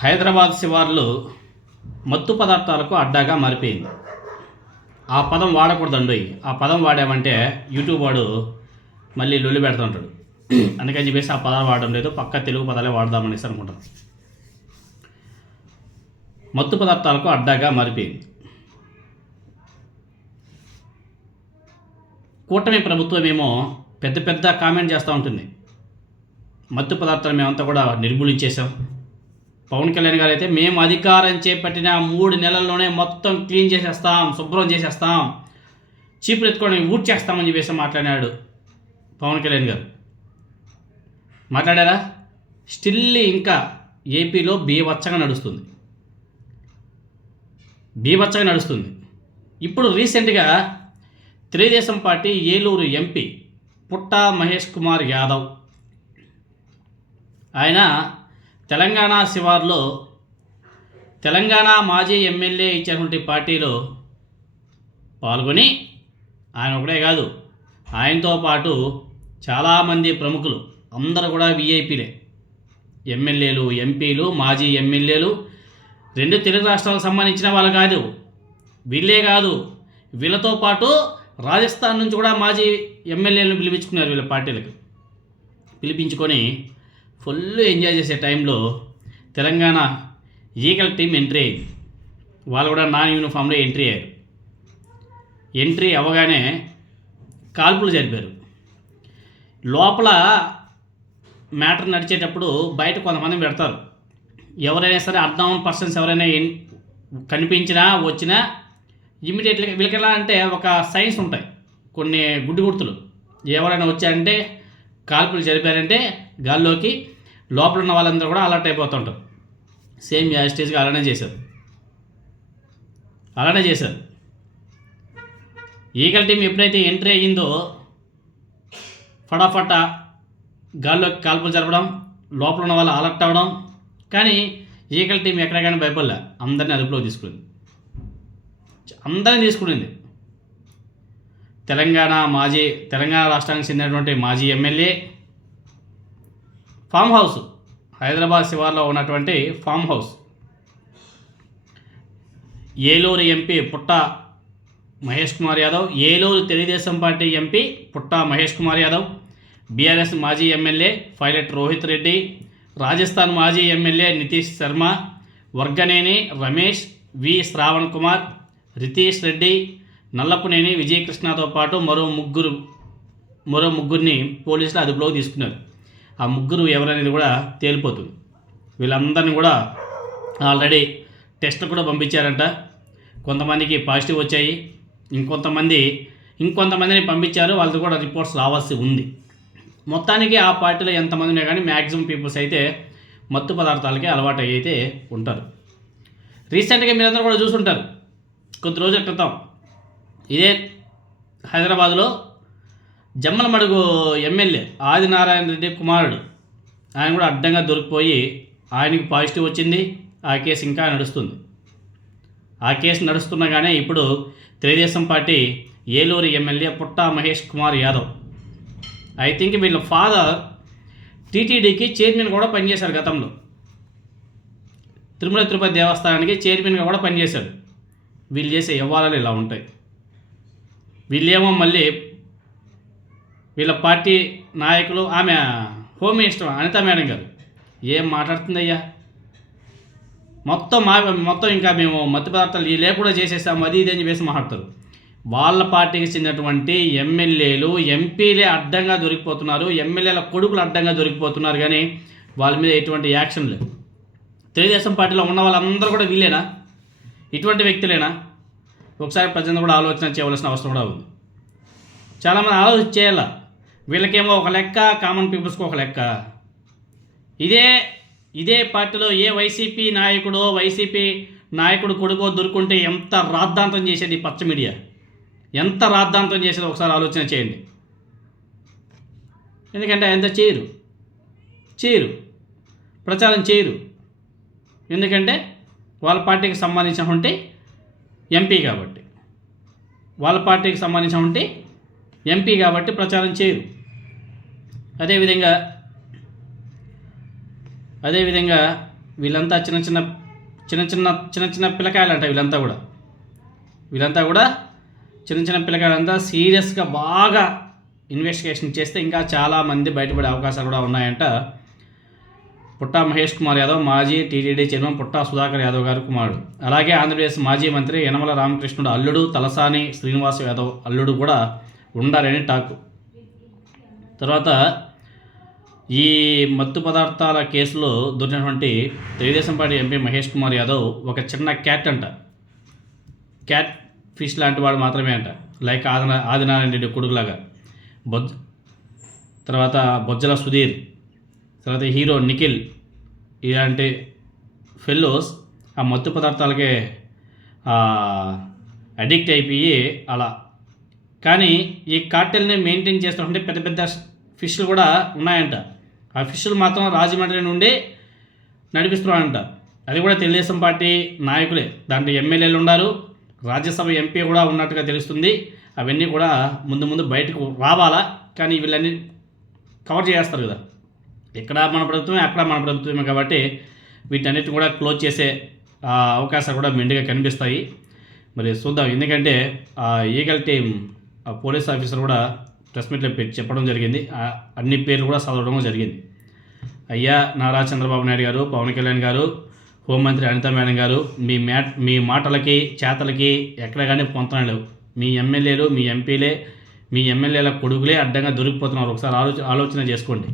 హైదరాబాద్ శివార్లు మత్తు పదార్థాలకు అడ్డాగా మారిపోయింది. ఆ పదం వాడకూడదండి. ఆ పదం వాడామంటే యూట్యూబ్ వాడు మళ్ళీ లొల్లి పెడుతుంటాడు. అందుకని చెప్పేసి ఆ పదాలు వాడడం లేదు, పక్క తెలుగు పదాలే వాడదామనేసి అనుకుంటాను. మత్తు పదార్థాలకు అడ్డాగా మారిపోయింది. కూటమి ప్రభుత్వం ఏమో పెద్ద పెద్ద కామెంట్ చేస్తూ ఉంటుంది. మత్తు పదార్థాలు మేమంతా కూడా నిర్మూలించేసాం. పవన్ కళ్యాణ్ గారు అయితే మేము అధికారం చేపట్టిన 3 నెలల్లోనే మొత్తం క్లీన్ చేసేస్తాం, శుభ్రం చేసేస్తాం, చీపురు ఎత్తుకొని ఊడ్చేస్తామని చెప్పేసి మాట్లాడాడు పవన్ కళ్యాణ్ గారు. మాట్లాడారా? స్టిల్ ఇంకా ఏపీలో బీభత్సంగా నడుస్తుంది. ఇప్పుడు రీసెంట్గా తెలుగుదేశం పార్టీ ఏలూరు ఎంపీ పుట్టా మహేష్ కుమార్ యాదవ్ ఆయన తెలంగాణ శివార్లో తెలంగాణ మాజీ ఎమ్మెల్యే ఇచ్చినటువంటి పార్టీలో పాల్గొని ఆయన ఒకటే కాదు, ఆయనతో పాటు చాలామంది ప్రముఖులు అందరూ కూడా వీఐపీలే, ఎమ్మెల్యేలు, ఎంపీలు, మాజీ ఎమ్మెల్యేలు, 2 తెలుగు రాష్ట్రాలకు సంబంధించిన వాళ్ళు కాదు, వీళ్ళే కాదు, వీళ్ళతో పాటు రాజస్థాన్ నుంచి కూడా మాజీ ఎమ్మెల్యేలను పిలిపించుకున్నారు. వీళ్ళ పార్టీలకు పిలిపించుకొని ఫుల్ ఎంజాయ్ చేసే టైంలో తెలంగాణ ఈగల్ టీం ఎంట్రీ అయింది. వాళ్ళు కూడా నాన్ యూనిఫామ్లో ఎంట్రీ అయ్యారు. ఎంట్రీ అవ్వగానే కాల్పులు జరిపారు. లోపల మ్యాటర్ నడిచేటప్పుడు బయట కొంతమంది పెడతారు. ఎవరైనా సరే అన్నోన్ పర్సన్స్ ఎవరైనా కనిపించినా వచ్చినా ఇమీడియట్గా వీళ్ళకి ఎలా అంటే ఒక సైన్స్ ఉంటాయి, కొన్ని గుర్తులు. ఎవరైనా వచ్చారంటే కాల్పులు జరిపారంటే గాల్లోకి లోపల ఉన్న వాళ్ళందరూ కూడా అలర్ట్ అయిపోతుంటారు. సేమ్ యాస్టేజ్గా అలానే చేశారు. ఈగల్ టీం ఎప్పుడైతే ఎంట్రీ అయ్యిందో ఫటాఫట గాల్లోకి కాల్పులు జరపడం, లోపల ఉన్న వాళ్ళు అలర్ట్ అవ్వడం. కానీ ఈగల్ టీం ఎక్కడికైనా భయపడలే, అందరినీ అదుపులో తీసుకునింది. తెలంగాణ రాష్ట్రానికి చెందినటువంటి మాజీ ఎమ్మెల్యే, ఫామ్ హౌస్, హైదరాబాద్ శివార్లో ఉన్నటువంటి ఫామ్ హౌస్, ఏలూరు ఎంపీ పుట్టా మహేష్ కుమార్ యాదవ్, ఏలూరు తెలుగుదేశం పార్టీ ఎంపీ పుట్టా మహేష్ కుమార్ యాదవ్, బీఆర్ఎస్ మాజీ ఎమ్మెల్యే పైలట్ రోహిత్ రెడ్డి, రాజస్థాన్ మాజీ ఎమ్మెల్యే నితీష్ శర్మ, వర్గనేని రమేష్, వి శ్రావణ్ కుమార్, రితీష్ రెడ్డి, నల్లపునేని విజయకృష్ణతో పాటు మరో ముగ్గురిని పోలీసులు అదుపులోకి తీసుకున్నారు. ఆ ముగ్గురు ఎవరనేది కూడా తేలిపోతుంది. వీళ్ళందరినీ కూడా ఆల్రెడీ టెస్ట్ కూడా పంపించారంట. కొంతమందికి పాజిటివ్ వచ్చాయి, ఇంకొంతమందిని పంపించారు. వాళ్ళతో కూడా రిపోర్ట్స్ రావాల్సి ఉంది. మొత్తానికి ఆ పార్టీలో ఎంతమందినే కానీ మ్యాక్సిమం పీపుల్స్ అయితే మత్తు పదార్థాలకి అలవాటు అయితే ఉంటారు. రీసెంట్గా మీరందరూ కూడా చూసుంటారు, కొద్ది రోజుల క్రితం ఇదే హైదరాబాద్లో జమ్మలమడుగు ఎమ్మెల్యే ఆదినారాయణ రెడ్డి కుమారుడు ఆయన కూడా అడ్డంగా దొరికిపోయి ఆయనకి పాజిటివ్ వచ్చింది. ఆ కేసు ఇంకా నడుస్తుంది. ఆ కేసు నడుస్తుండగానే ఇప్పుడు Telugu Desam party Eluru MLA Putta Mahesh Kumar Yadav, I think వీళ్ళ ఫాదర్ టీటీడీకి చైర్మన్ కూడా పనిచేశారు. గతంలో తిరుమల తిరుపతి దేవస్థానానికి చైర్మన్గా కూడా పనిచేశాడు. వీళ్ళు చేసే వ్యవహారాలు ఇలా ఉంటాయి. వీళ్ళేమో మళ్ళీ వీళ్ళ పార్టీ నాయకులు, ఆమె హోమ్ మినిస్టర్ అనితా మేడం గారు ఏం మాట్లాడుతుందయ్యా, మొత్తం ఇంకా మేము మత్తు పదార్థాలు లేకుండా చేసేసాము అది ఇది అని చెప్పేసి మాట్లాడతారు. వాళ్ళ పార్టీకి చెందినటువంటి ఎమ్మెల్యేలు, ఎంపీలే అడ్డంగా దొరికిపోతున్నారు, ఎమ్మెల్యేల కొడుకులు అడ్డంగా దొరికిపోతున్నారు. కానీ వాళ్ళ మీద ఎటువంటి యాక్షన్ లేదు. తెలుగుదేశం పార్టీలో ఉన్న వాళ్ళందరూ కూడా వీళ్ళేనా, ఇటువంటి వ్యక్తులేనా? ఒకసారి ప్రజలను కూడా ఆలోచన చేయవలసిన అవసరం కూడా ఉంది. చాలామంది ఆలోచన చేయాల. వీళ్ళకేమో ఒక లెక్క, కామన్ పీపుల్స్కి ఒక లెక్క. ఇదే పార్టీలో ఏ వైసీపీ నాయకుడు కొడుకో దొరుకుంటే ఎంత రాద్ధాంతం చేసేది పచ్చ మీడియా, ఎంత రాద్ధాంతం చేసేది ఒకసారి ఆలోచన చేయండి. ఎందుకంటే ఎంత చేయరు, ప్రచారం చేయరు. ఎందుకంటే వాళ్ళ పార్టీకి సంబంధించినటువంటి ఎంపీ కాబట్టి ప్రచారం చేయరు. అదేవిధంగా వీళ్ళంతా చిన్న చిన్న పిల్లకాయలంట. వీళ్ళంతా కూడా చిన్న పిల్లకాయలంతా సీరియస్గా బాగా ఇన్వెస్టిగేషన్ చేస్తే ఇంకా చాలామంది బయటపడే అవకాశాలు కూడా ఉన్నాయంట. పుట్టా మహేష్ కుమార్ యాదవ్ మాజీ టీటీడీ చైర్మన్ పుట్టా సుధాకర్ యాదవ్ గారి కుమారుడు, అలాగే ఆంధ్రప్రదేశ్ మాజీ మంత్రి యనమల రామకృష్ణుడు అల్లుడు తలసాని శ్రీనివాస్ యాదవ్ అల్లుడు కూడా ఉండాలని టాక్. తర్వాత ఈ మత్తు పదార్థాల కేసులో దొరికినటువంటి తెలుగుదేశం పార్టీ ఎంపీ మహేష్ కుమార్ యాదవ్ ఒక చిన్న క్యాట్ ఫిష్ లాంటి వాడు మాత్రమే అంట. లైక్ ఆదినారాయణ రెడ్డి కొడుకులాగా. తర్వాత బొజ్జల సుధీర్, తర్వాత హీరో నిఖిల్, ఇలాంటి ఫెల్లోస్ ఆ మత్తు పదార్థాలకే అడిక్ట్ అయిపోయి అలా. కానీ ఈ కార్టెల్ని మెయింటైన్ చేస్తుంటే పెద్ద పెద్ద ఫిష్లు కూడా ఉన్నాయంట. ఆ ఫిష్లు మాత్రం రాజమండ్రి నుండి నడిపిస్తున్నారంట. అది కూడా తెలుగుదేశం పార్టీ నాయకులే. దాంట్లో ఎమ్మెల్యేలు ఉన్నారు, రాజ్యసభ ఎంపీ కూడా ఉన్నట్టుగా తెలుస్తుంది. అవన్నీ కూడా ముందు బయటకు రావాలా, కానీ వీళ్ళన్నీ కవర్ చేస్తారు కదా. ఇక్కడ మన ప్రభుత్వమే, అక్కడ మన ప్రభుత్వమే, కాబట్టి వీటన్నిటిని కూడా క్లోజ్ చేసే అవకాశాలు కూడా మెండుగా కనిపిస్తాయి. మరి చూద్దాం. ఎందుకంటే ఈగల్ టీం పోలీస్ ఆఫీసర్ కూడా ప్రెస్ మీట్లో పెట్టి చెప్పడం జరిగింది. అన్ని పేర్లు కూడా చదవడం జరిగింది. అయ్యా నారా చంద్రబాబు నాయుడు గారు, పవన్ కళ్యాణ్ గారు, హోంమంత్రి అనితా మేడం గారు, మీ మాటలకి చేతలకి ఎక్కడ కానీ పొంతన లేవు. మీ ఎమ్మెల్యేలు, మీ ఎంపీలే, మీ ఎమ్మెల్యేల కొడుకులే అడ్డంగా దొరికిపోతున్నారు. ఒకసారి ఆలోచన చేసుకోండి.